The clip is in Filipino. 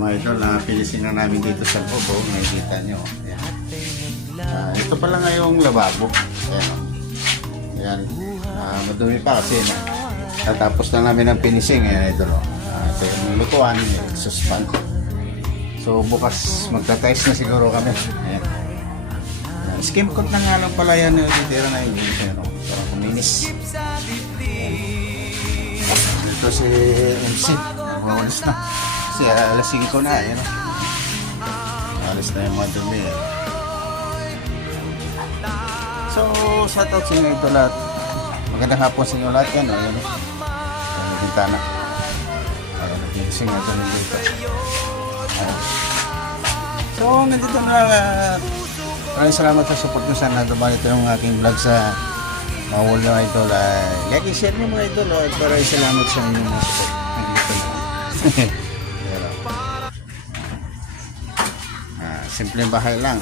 Mga idol, pinisin na namin dito sa Bobo. Nakikita nyo. Ayan. Ito pala nga yung lababo. Ayan. Ayan. Madumi pa kasi tatapos na namin ang finishing. Ayan idol. Ito yung lutuan. Suspan. So bukas magta-test na siguro kami. Ayan. Skim coat na nga lang pala yan. Titira na yung pero kuminis. Ito si MC. Mawalis na. Kasi alas 5 na. Ayan. Alis na yung mga dumi. So, shoutout sa inyo ito lahat. Magandang hapon sa inyo lahat yan. Ayan. Ayan, bintana. Ayan, nagising na ito nandito. Ayan. So, nandito na maraming salamat sa support nyo. Sana dumaan ito yung aking vlog sa mga wall ng idol. Like and share nyo mga idol. Maraming salamat sa inyong mga support. Nandito na. Simpleng bahay lang.